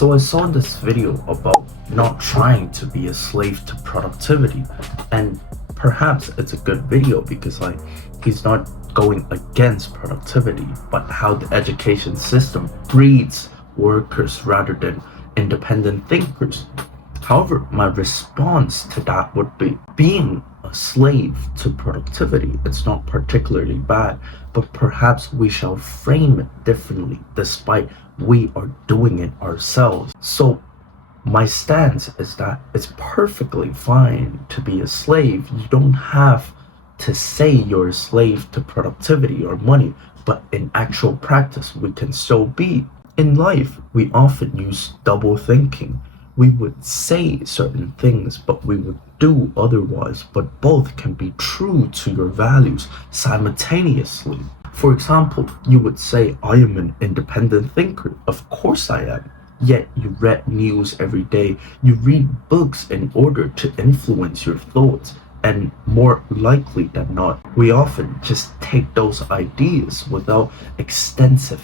So I saw this video about not trying to be a slave to productivity, and perhaps it's a good video because he's not going against productivity, but how the education system breeds workers rather than independent thinkers. However, my response to that would be being a slave to productivity. It's not particularly bad, but perhaps we shall frame it differently despite we are doing it ourselves. So my stance is that it's perfectly fine to be a slave. You don't have to say you're a slave to productivity or money, but in actual practice, we can still be. In life, we often use double thinking. We would say certain things, but we would do otherwise, but both can be true to your values simultaneously. For example, you would say, I am an independent thinker. Of course I am. Yet you read news every day. You read books in order to influence your thoughts. And more likely than not, we often just take those ideas without extensive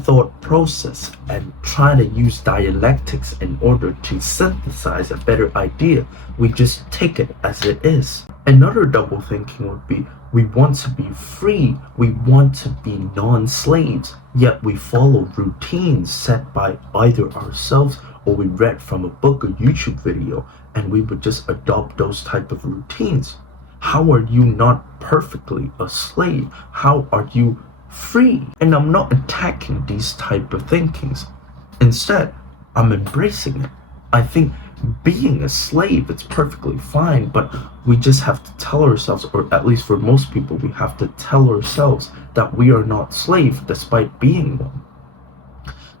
thought process and try to use dialectics in order to synthesize a better idea. We just take it as it is. Another double thinking would be, we want to be free, we want to be non-slaves, yet we follow routines set by either ourselves or we read from a book or YouTube video, and we would just adopt those type of routines. How are you not perfectly a slave? How are you free? And I'm not attacking these type of thinkings. Instead, I'm embracing it. I think being a slave, it's perfectly fine, but we just have to tell ourselves, or at least for most people, we have to tell ourselves that we are not slaves despite being one.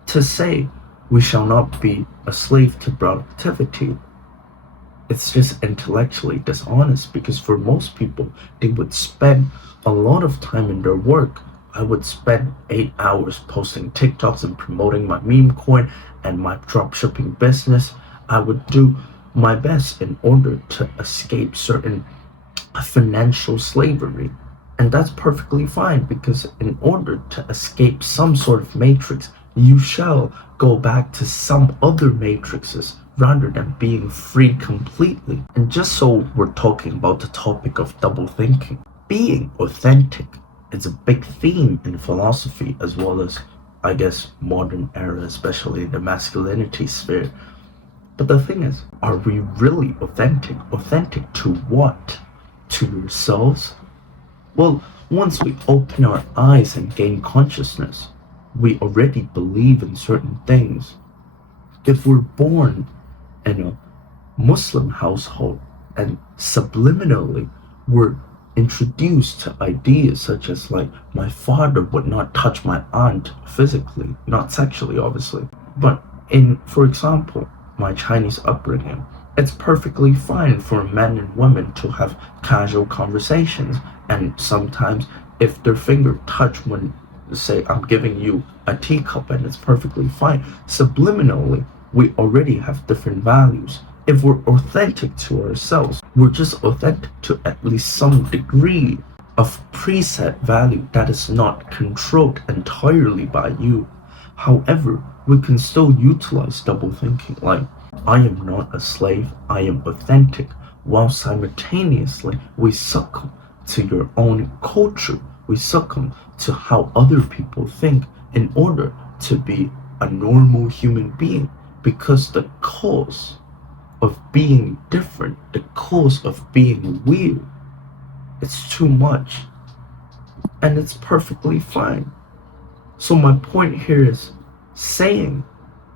To say we shall not be a slave to productivity, it's just intellectually dishonest, because for most people, they would spend a lot of time in their work. I would spend 8 hours posting TikToks and promoting my memecoin and my dropshipping business. I would do my best in order to escape certain financial slavery. And that's perfectly fine, because in order to escape some sort of matrix, you shall go back to some other matrices rather than being free completely. And just so we're talking about the topic of double thinking, being authentic is a big theme in philosophy as well as, I guess, modern era, especially in the masculinity sphere. But the thing is, are we really authentic? Authentic to what? To yourselves? Well, once we open our eyes and gain consciousness, we already believe in certain things. If we're born in a Muslim household and subliminally we're introduced to ideas such as, like, my father would not touch my aunt physically, not sexually obviously, but in, for example, my Chinese upbringing, it's perfectly fine for men and women to have casual conversations, and sometimes if their finger touch when, say, I'm giving you a teacup, and it's perfectly fine. Subliminally, we already have different values. If we're authentic to ourselves, we're just authentic to at least some degree of preset value that is not controlled entirely by you. However, we can still utilize double thinking, like, I am not a slave, I am authentic, while simultaneously we succumb to your own culture, we succumb to how other people think in order to be a normal human being, because the cause of being different, the cause of being weird, it's too much, and it's perfectly fine. So my point here is saying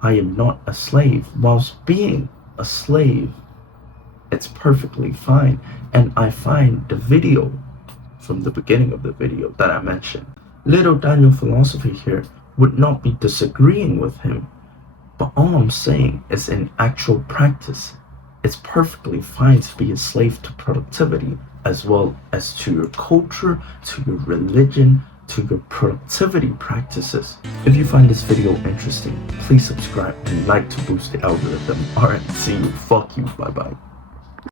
I am not a slave whilst being a slave, it's perfectly fine. And I find the video from the beginning of the video that I mentioned, little Daniel philosophy here would not be disagreeing with him, but all I'm saying is, in actual practice, it's perfectly fine to be a slave to productivity as well as to your culture, to your religion, to your productivity practices. If you find this video interesting, please subscribe and like to boost the algorithm. Alright, see you. Fuck you. Bye bye.